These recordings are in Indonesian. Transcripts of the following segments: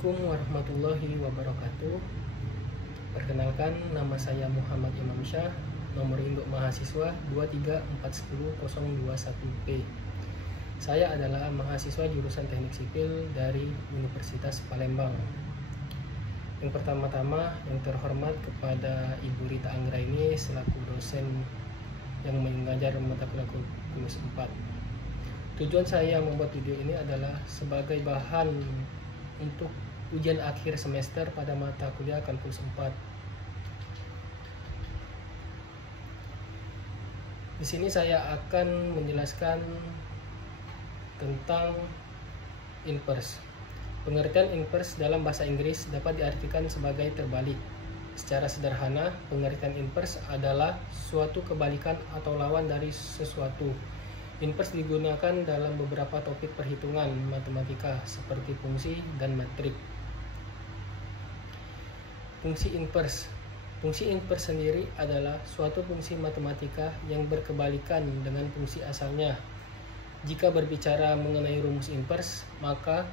Assalamualaikum warahmatullahi wabarakatuh. Perkenalkan, nama saya Muhammad Imam Syah. Nomor induk mahasiswa 2341021P. Saya adalah mahasiswa jurusan Teknik Sipil dari Universitas Palembang. Yang pertama-tama, yang terhormat kepada Ibu Rita Anggraini selaku dosen yang mengajar mata kuliah kultus 4. Tujuan saya membuat video ini adalah sebagai bahan untuk ujian akhir semester pada mata kuliah kalkulus 4. Di sini saya akan menjelaskan tentang inverse. Pengertian inverse dalam bahasa Inggris dapat diartikan sebagai terbalik. Secara sederhana, pengertian inverse adalah suatu kebalikan atau lawan dari sesuatu. Inverse digunakan dalam beberapa topik perhitungan matematika seperti fungsi dan metrik. Fungsi inverse. Fungsi inverse sendiri adalah suatu fungsi matematika yang berkebalikan dengan fungsi asalnya. Jika berbicara mengenai rumus inverse, maka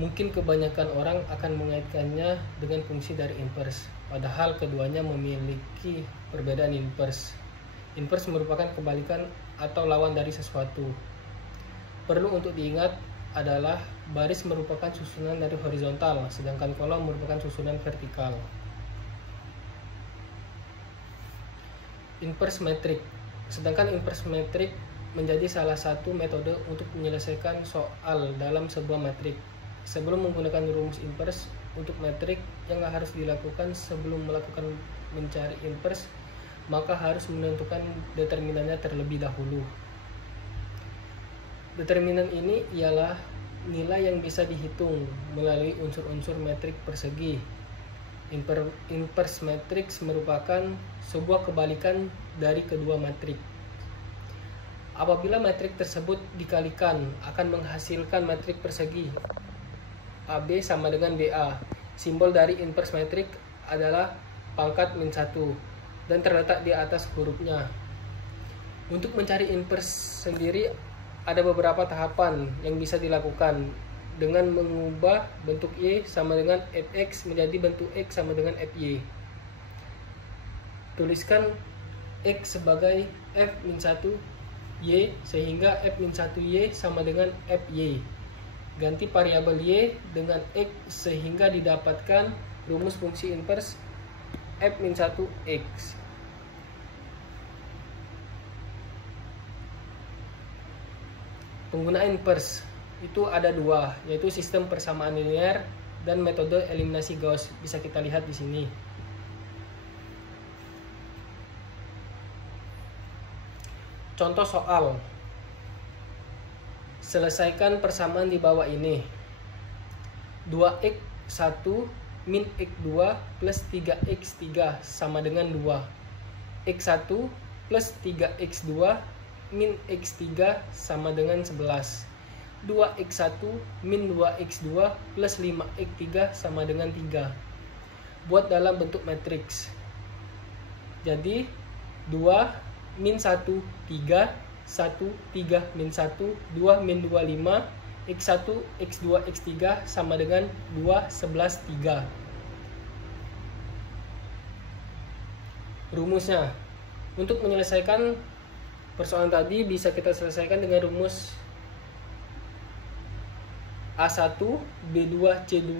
mungkin kebanyakan orang akan mengaitkannya dengan fungsi dari inverse, padahal keduanya memiliki perbedaan inverse. Inverse merupakan kebalikan atau lawan dari sesuatu. Perlu untuk diingat adalah baris merupakan susunan dari horizontal, sedangkan kolom merupakan susunan vertikal. Inverse metrik. Sedangkan inverse metrik menjadi salah satu metode untuk menyelesaikan soal dalam sebuah metrik. Sebelum menggunakan rumus inverse untuk metrik, yang harus dilakukan sebelum melakukan mencari inverse, maka harus menentukan determinannya terlebih dahulu. Determinan ini ialah nilai yang bisa dihitung melalui unsur-unsur metrik persegi. Inverse matrix merupakan sebuah kebalikan dari kedua metrik. Apabila metrik tersebut dikalikan, akan menghasilkan metrik persegi. AB sama dengan BA. Simbol dari inverse metrik adalah pangkat min 1 dan terletak di atas hurufnya. Untuk mencari inverse sendiri ada beberapa tahapan yang bisa dilakukan dengan mengubah bentuk Y sama dengan Fx menjadi bentuk X sama dengan Fy. Tuliskan X sebagai F-1 Y sehingga F-1 Y sama dengan Fy. Ganti variabel Y dengan X sehingga didapatkan rumus fungsi inverse F-1x. Penggunaan inverse itu ada dua, yaitu sistem persamaan linear dan metode eliminasi Gauss. Bisa kita lihat di sini. Contoh soal. Selesaikan persamaan di bawah ini. 2x1 min x2 plus 3x3 sama dengan 2. x1 plus 3x2 min x3 sama dengan 11. 2x1 min 2x2 plus 5x3 sama dengan 3. Buat dalam bentuk matriks. Jadi 2 min 1 3, 1 3 min 1, 2 min 2 5, X1, X2, X3 sama dengan 2, 11, 3. Rumusnya. Untuk menyelesaikan persoalan tadi bisa kita selesaikan dengan rumus A1, B2, C2,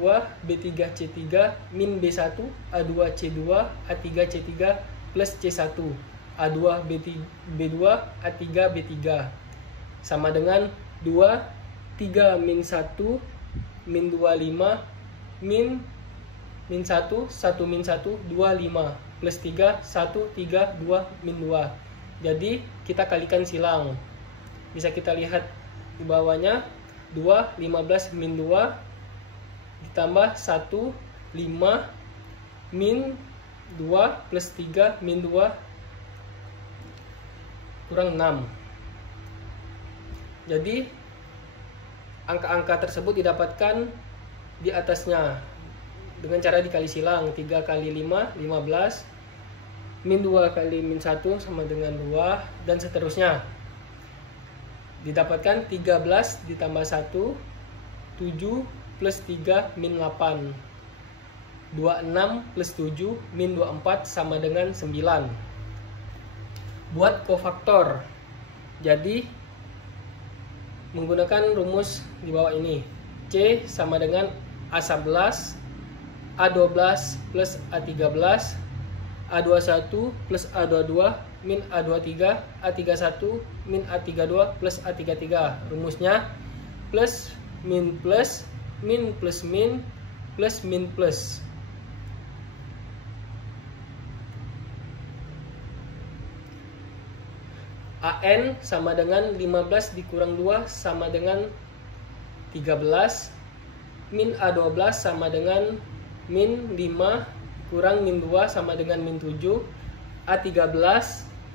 B3, C3, min B1, A2, C2, A3, C3, plus C1, A2, B2, A3, B3. Sama dengan 2, 3 min 1 min 25 min 1 1 min 1 2 5 plus 3 1 3 2 min 2. Jadi kita kalikan silang. Bisa kita lihat di bawahnya 2 15 min 2 ditambah 1 5 min 2 plus 3 min 2 kurang 6. Jadi angka-angka tersebut didapatkan di atasnya dengan cara dikali silang. 3 kali 5, 15. Min 2 kali min 1 sama dengan 2. Dan seterusnya. Didapatkan 13 ditambah 1, 7 plus 3 min 8. 26 plus 7 min 24 sama dengan 9. Buat kofaktor. Jadi menggunakan rumus di bawah ini. C sama dengan A11, A12 plus A13, A21 plus A22 min A23, A31 min A32 plus A33. Rumusnya plus min plus, min plus min, plus min plus. AN sama dengan 15 dikurang 2 sama dengan 13. Min A12 sama dengan min 5 kurang min 2 sama dengan min 7. A13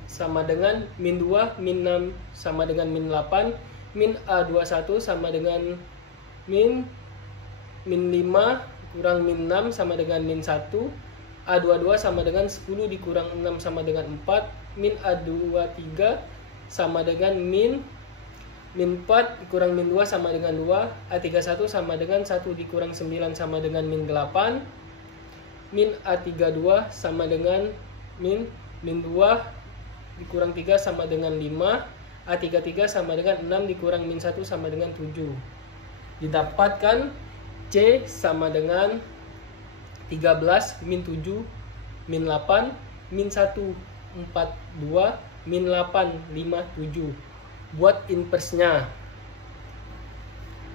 sama dengan min 2 min 6 sama dengan min 8. Min A21 sama dengan min 5 kurang min 6 sama dengan min 1. A22 sama dengan 10 dikurang 6 sama dengan 4. Min A23 sama dengan min 4 kurang min 2 sama dengan 2. A31 sama dengan 1 dikurang 9 sama dengan min 8. Min A32 sama dengan min 2 dikurang 3 sama dengan 5. A33 sama dengan 6 dikurang min 1 sama dengan 7. Didapatkan C sama dengan 13 min 7 min 8 min 1 4 2 min 8 5 7. Buat inversenya.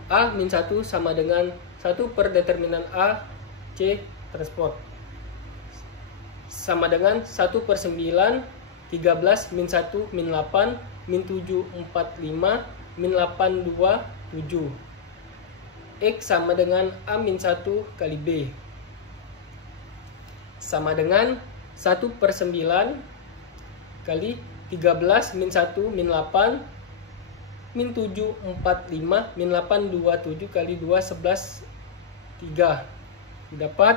A min 1 sama dengan 1 per determinan A C transport sama dengan 1 per 9. 13 min 1 min 8 min 7 4 5 min 8 2 7. X sama dengan A min 1 kali B sama dengan 1 per 9 kali 13 min 1 min 8 min 7 4 5 min 8 2 7 kali 2 11 3. Dapat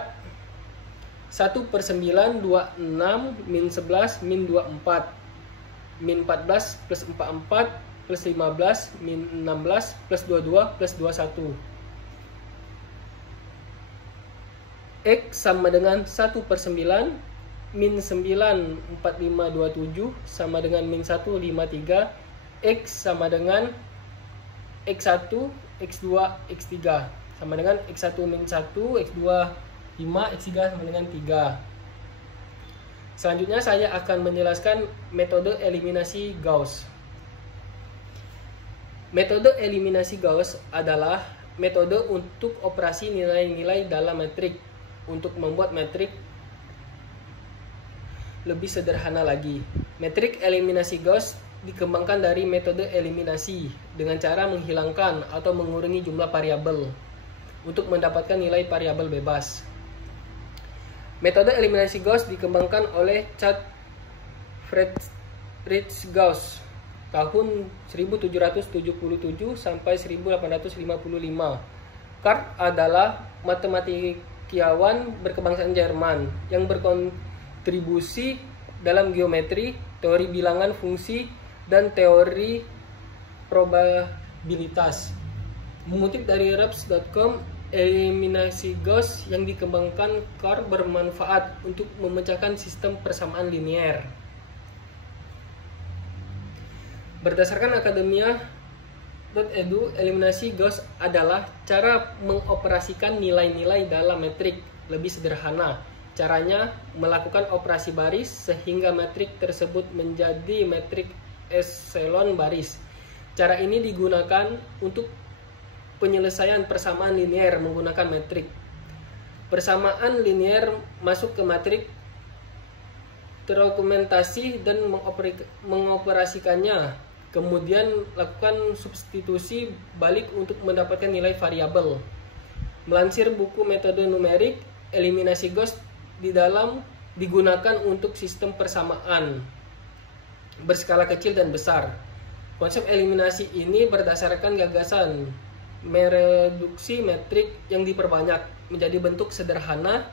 1 per 9 2 6 min 11 min 2 4 min 14 plus 4 4 plus 15 min 16 plus 22 plus 21. X sama dengan 1 per 9 min 9 4 5 2 7 sama dengan min 1 5 3. X sama dengan X1 X2 X3 sama dengan X1 min 1 X2 5 X3 sama dengan 3. Selanjutnya saya akan menjelaskan metode eliminasi Gauss. Metode eliminasi Gauss adalah metode untuk operasi nilai-nilai dalam metrik untuk membuat metrik lebih sederhana lagi. Metrik eliminasi Gauss dikembangkan dari metode eliminasi dengan cara menghilangkan atau mengurangi jumlah variabel untuk mendapatkan nilai variabel bebas. Metode eliminasi Gauss dikembangkan oleh Chad Friedrich Gauss tahun 1777 sampai 1855. Karl adalah matematikawan berkebangsaan Jerman yang berkontribusi dalam geometri, teori bilangan fungsi, dan teori probabilitas. Mengutip dari Raps.com, eliminasi Gauss yang dikembangkan Karl bermanfaat untuk memecahkan sistem persamaan linier. Berdasarkan akademia.edu, eliminasi Gauss adalah cara mengoperasikan nilai-nilai dalam metrik lebih sederhana. Caranya melakukan operasi baris sehingga metrik tersebut menjadi metrik eselon baris. Cara ini digunakan untuk penyelesaian persamaan linier menggunakan metrik. Persamaan linier masuk ke metrik, terdokumentasi dan mengoperasikannya. Kemudian lakukan substitusi balik untuk mendapatkan nilai variabel. Melansir buku metode numerik, eliminasi Gauss digunakan untuk sistem persamaan berskala kecil dan besar. Konsep eliminasi ini berdasarkan gagasan mereduksi metrik yang diperbanyak menjadi bentuk sederhana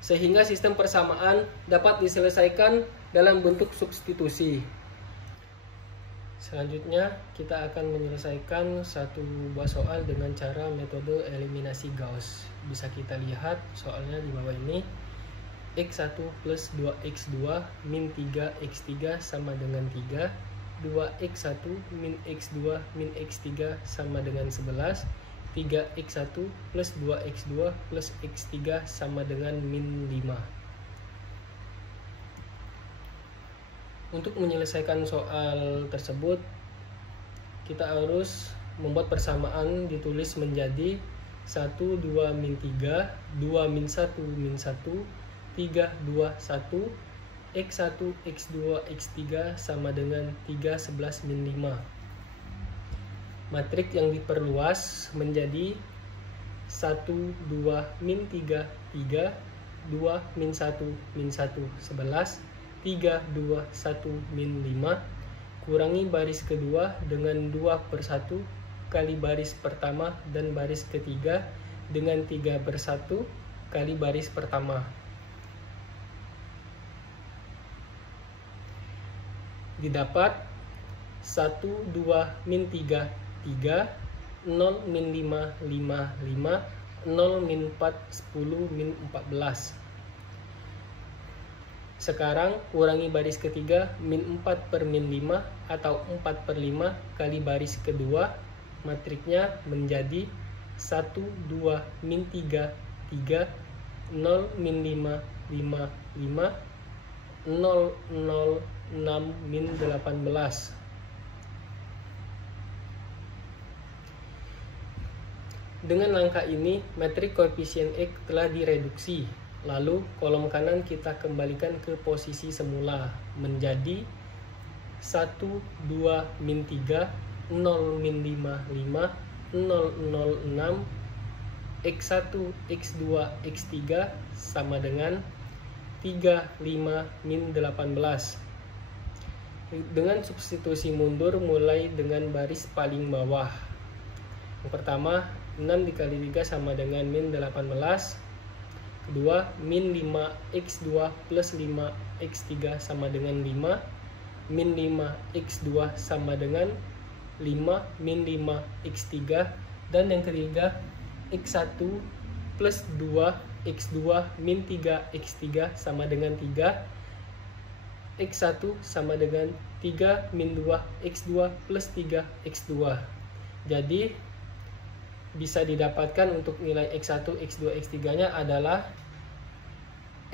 sehingga sistem persamaan dapat diselesaikan dalam bentuk substitusi. Selanjutnya kita akan menyelesaikan satu buah soal dengan cara metode eliminasi Gauss. Bisa kita lihat soalnya di bawah ini. X1 plus 2x2 min 3x3 sama dengan 3. 2x1 min x2 min x3 sama dengan 11. 3x1 plus 2x2 plus x3 sama dengan min 5. Untuk menyelesaikan soal tersebut, kita harus membuat persamaan ditulis menjadi 1, 2, min 3, 2, min 1, min 1, 3, 2, 1, x1, x2, x3 sama dengan 3, 11, min 5. Matrik yang diperluas menjadi 1, 2, min 3, 3, 2, min 1, min 1, 11, 3, 2, 1, min 5, kurangi baris kedua dengan 2/1 kali baris pertama dan baris ketiga dengan 3/1 kali baris pertama. Didapat 1, 2, min 3, 3, 0, min 5, 5, 5, 0, min 4, 10, min 14. Sekarang kurangi baris ketiga min 4 per min 5 atau 4/5 kali baris kedua. Matriknya menjadi 1, 2, min 3, 3, 0, min 5, 5, 5, 0, 0, 6, min 18. Dengan langkah ini, metrik koefisien X telah direduksi. Lalu, kolom kanan kita kembalikan ke posisi semula, menjadi 1, 2, min 3, 0, min 5, 5, 0, 0, 6, X1, X2, X3 sama dengan 3, 5, min 18. Dengan substitusi mundur mulai dengan baris paling bawah. Yang pertama, 6 dikali 3 sama dengan min 18. Kedua, min 5 x2 plus 5 x3 sama dengan 5. Min 5 x2 sama dengan 5 min 5 x3. Dan yang ketiga, x1 plus 2 x2 min 3 x3 sama dengan 3. X1 sama dengan 3 min 2 x2 plus 3 x2. Jadi bisa didapatkan untuk nilai x1, x2, x3 nya adalah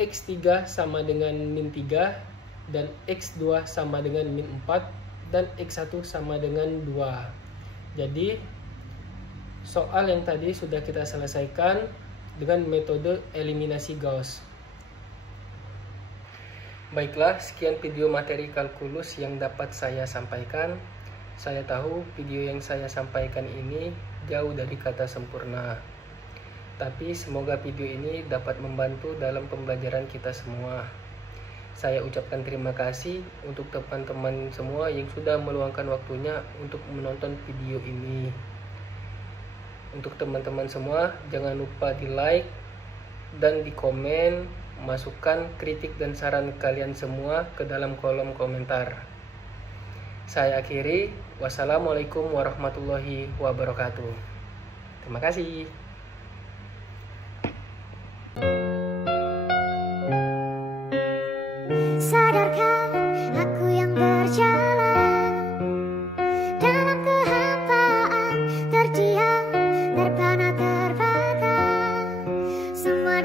x3 sama dengan min 3 dan x2 sama dengan min 4 dan x1 sama dengan 2. Jadi soal yang tadi sudah kita selesaikan dengan metode eliminasi Gauss. Baiklah, sekian video materi kalkulus yang dapat saya sampaikan. Saya tahu video yang saya sampaikan ini jauh dari kata sempurna. Tapi semoga video ini dapat membantu dalam pembelajaran kita semua. Saya ucapkan terima kasih untuk teman-teman semua yang sudah meluangkan waktunya untuk menonton video ini. Untuk teman-teman semua, jangan lupa di like dan di komen. Masukkan kritik dan saran kalian semua ke dalam kolom komentar. Saya akhiri. Wassalamualaikum warahmatullahi wabarakatuh. Terima kasih. Sadarkah aku yang berjalan dalam kehampaan, terdiam, terpana, terbata, semua